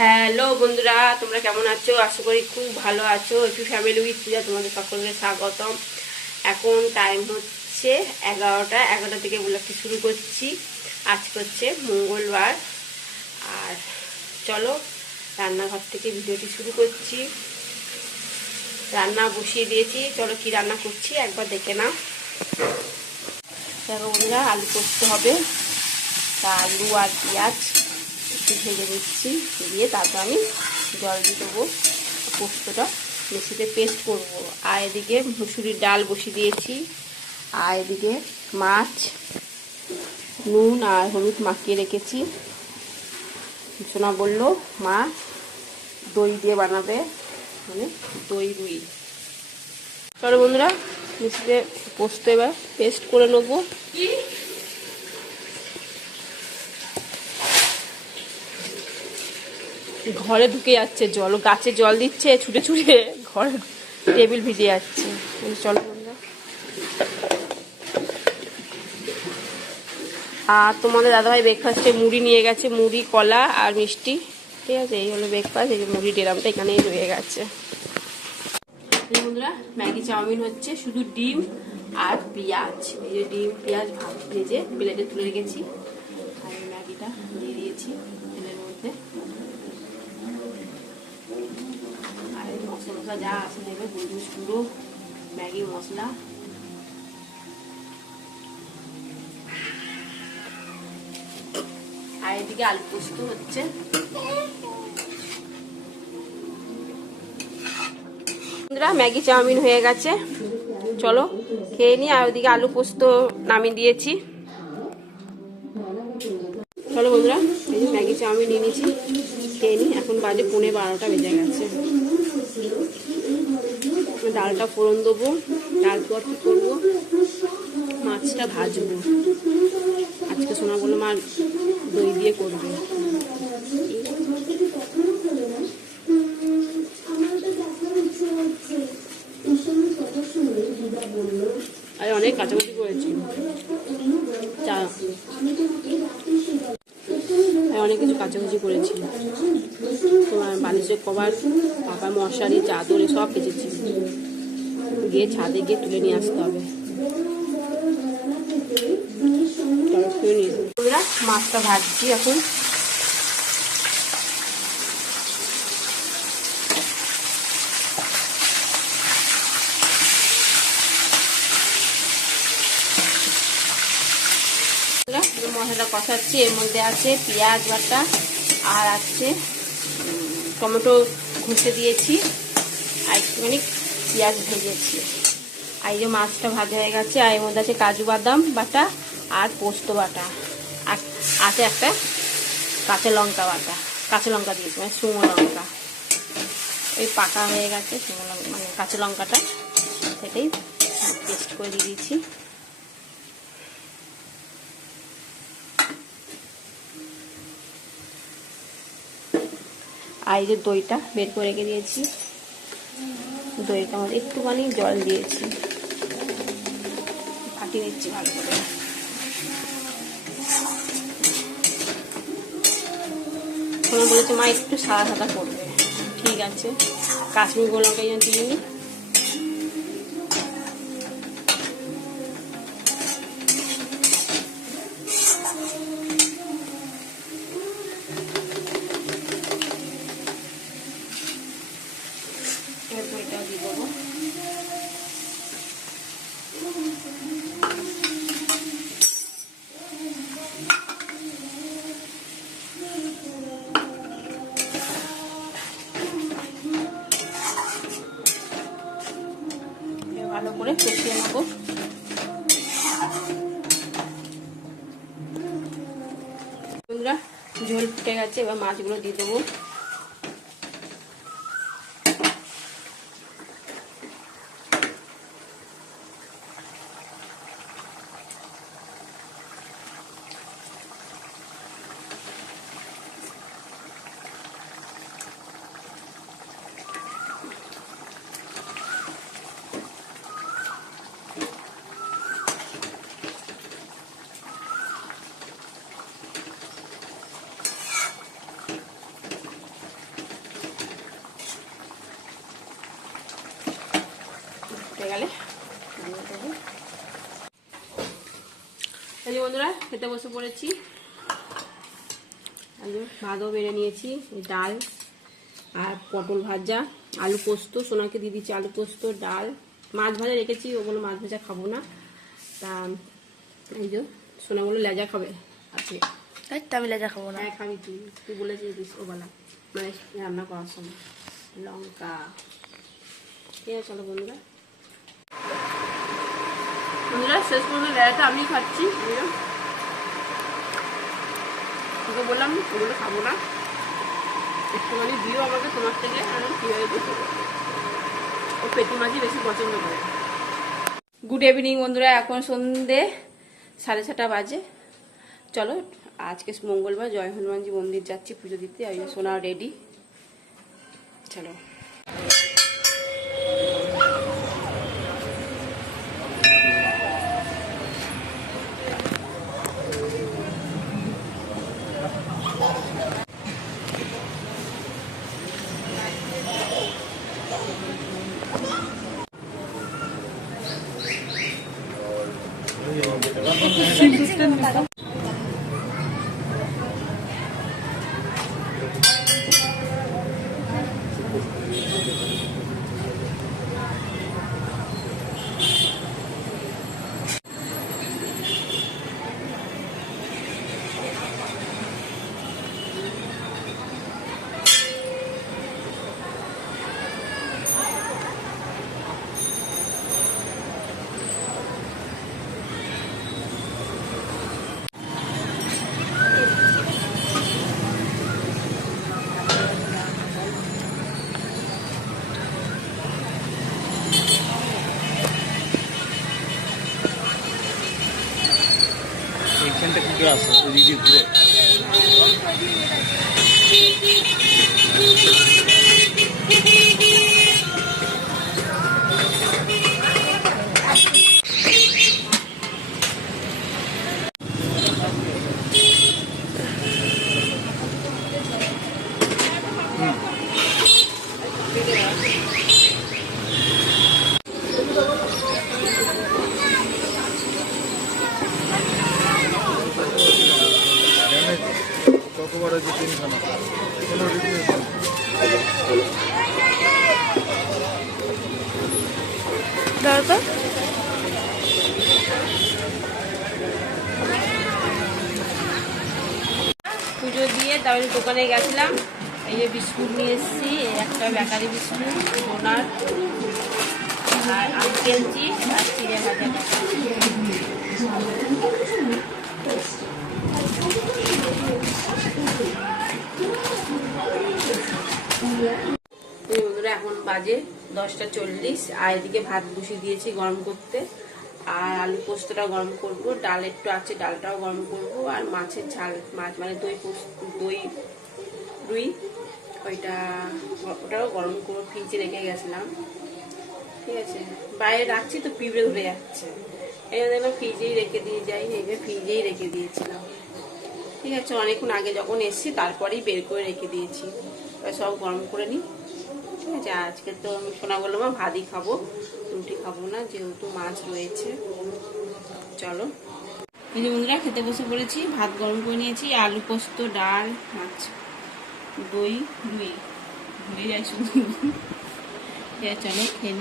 Hello বন্ধুরা, তোমরা কেমন আছো? আশা করি খুব ভালো আছো। একটু ফ্যামিলি উইথ পূজা তোমাদের সকলকে স্বাগতম। এখন টাইম হচ্ছে 11টা থেকে ব্লগটি শুরু করছি। আজকে হচ্ছে মঙ্গলবার। আর চলো রান্নাঘর থেকে ভিডিওটি শুরু করছি। রান্না বসিয়ে দিয়েছি, চলো কি রান্না করছি একবার দেখে নাও। দেখো বন্ধুরা, আলু করতে হবে, তা আলু আর পেঁয়াজ একটু ভেজে দিচ্ছি, দিয়ে তারপর আমি জল দিয়ে দেবো, পোস্তটা মিক্সিতে পেস্ট করবো। আর এদিকে মুসুরির ডাল বসিয়ে দিয়েছি, আর এদিকে মাছ নুন আর হলুদ মাখিয়ে রেখেছি। সোনা বললো মা দই দিয়ে বানাবে, মানে দই রুই। চলো বন্ধুরা, মিক্সিতে পোস্ত এবার পেস্ট করে নেবো। ঘরে ঢুকে যাচ্ছে জল, গাছে জল দিচ্ছে ছুটে ছুটে, ঘরে টেবিল ভিজে যাচ্ছে। চলো বন্ধুরা, আর তোমাদের দাদাভাই ব্রেকফাস্টে মুড়ি নিয়ে গেছে, মুড়ি কলা আর মিষ্টি। ঠিক আছে, এই হলো ব্রেকফাস্ট। এই যে মুড়ি ডেরামটা এখানেই রয়ে গেছে। বন্ধুরা, ম্যাগি চাউমিন হচ্ছে, শুধু ডিম আর পেঁয়াজ। এই যে ডিম পেঁয়াজ ভেজে প্লেটে তুলে রেখেছি, আর ম্যাগিটা দিয়ে দিয়েছি তেলের মধ্যে। আর মশলা মশলা যা আছে নেবে, গোলমরিচ গুঁড়ো, ম্যাগি মশলা। আর এদিকে আলু পোস্ত হচ্ছে। ম্যাগি চাউমিন হয়ে গেছে, চলো খেয়ে নি। আর ওদিকে আলু পোস্ত নামিয়ে দিয়েছি। চলো বন্ধুরা, এই যে ম্যাগি চাউমিন নিয়ে নিয়েছি, খেয়ে নি। এখন বাজে 11:15 বেজে গেছে। ডালটা ফোড়ন দেবো, তারপর কি করবো, মাছটা ভাজবো। আজকে সোনা বললো মা দই দিয়ে করবে। আর অনেক কাটাকুটি করেছি, অনেক কিছু কাচাকুচি করেছি। তোমার বালিশের কভার, পাপা মশারি, চাদর সব কেচেছি। গিয়ে ছাদে গিয়ে তুলে নিয়ে আসতে হবে। মাছটা ভাজছি এখন। মশলাটা কষাচ্ছি, এর মধ্যে আছে পেঁয়াজ বাটা আর আছে টমেটো ঘষে দিয়েছি, আর একটুখানি পেঁয়াজ ভেজেছি। আর এই যে মাছটা ভাজা হয়ে গেছে, আর এর মধ্যে আছে কাজু বাদাম বাটা আর পোস্ত বাটা, আর আছে একটা কাঁচা লঙ্কা বাটা, কাঁচা লঙ্কা দিয়েছি, মানে শুকনো লঙ্কা। ওই পাকা হয়ে গেছে শুকনো লঙ্কা, মানে কাঁচা লঙ্কাটা, সেটাই পেস্ট করে দিয়ে দিয়েছি। আর এই যে দইটা বের করে রেখে দিয়েছি, দইটা মধ্যে একটুখানি জল দিয়েছি, ফাটিয়ে দিচ্ছি ভালো করে। সোনা বলেছে মা একটু সাদা সাদা করবে, ঠিক আছে। কাশ্মীর গোল লঙ্কা দিয়ে নিই। দইটা দিয়ে দেবো। ভালো করে কষিয়ে নেবো। বন্ধুরা, ঝোল ফুটে গেছে, এবার মাছগুলো দিয়ে দেবো। গেলে এই যে বন্ধুরা খেতে বসে পড়েছি। ভাতও বেড়ে নিয়েছি, ডাল আর পটল ভাজা, আলু পোস্ত, সোনাকে দিয়ে দিচ্ছি আলু পোস্ত, ডাল, মাছ ভাজা রেখেছি, ওগুলো মাছ ভাজা খাবো না। তা এই যে সোনাগুলো লেজা খাবে আছে, আমি লেজা খাবো না। হ্যাঁ খাবি, তুই বলেছিস ওবেলা মানে রান্না করার সময়। লঙ্কা, ঠিক আছে। চলো বন্ধুরা শেষ পর্যন্ত লেজাটা আমি খাচ্ছি। তোকে বললাম ওগুলো খাবো না, একটুখানি দিও আমাকে তোমার থেকে, আমি কীভাবে বসে ও পেটি মাছই বেশি পছন্দ করে। গুড ইভিনিং বন্ধুরা, এখন সন্ধ্যে 6:30 বাজে। চলো আজকে মঙ্গলবার, জয় হনুমানজি মন্দির যাচ্ছি পুজো দিতে। ওই সোনা রেডি, চলো। এইখানটা ঘুরে আসে ওইদিকে ঘুরে কতবার আছে তিনখানা কোনো রিভিউ দরকার পুজো দিয়ে তারপরে দোকানে গেছিলাম। এই যে বিস্কুট নিয়ে এসেছি, একটা বেকারি বিস্কুট, ডোনাট আর আঙ্কেল চিজ আর চিড়ে ভাজা। বন্ধুরা এখন বাজে 10:40, আর এদিকে ভাত বসিয়ে দিয়েছি গরম করতে, আর আলু পোস্তটা গরম করব, ডাল একটু আছে ডালটাও গরম করব, আর মাছের ঝাল, মাছ মানে দই রুই ওটাও গরম করবো, ফ্রিজে রেখে গেছিলাম। ঠিক আছে, বাইরে রাখছি তো পিঁপড়ে ধরে যাচ্ছে, এই জন্য ফ্রিজেই রেখে দিয়ে যাই, এই যে ফ্রিজেই রেখে দিয়েছিলাম। ঠিক আছে, অনেকক্ষণ আগে যখন এসছি তারপরেই বের করে রেখে দিয়েছি, সব গরম করে নিই। ঠিক আছে, আজকে তো আমি সোনা বললাম ভাতই খাবো, রুটি খাবো না, যেহেতু মাছ রয়েছে। চলো এই যে বন্ধুরা খেতে বসে পড়েছি, ভাত গরম করে নিয়েছি, আলু পোস্ত, ডাল, মাছ, দই রুই ভুলে যাই শুধু। চলো খেয়ে নিই।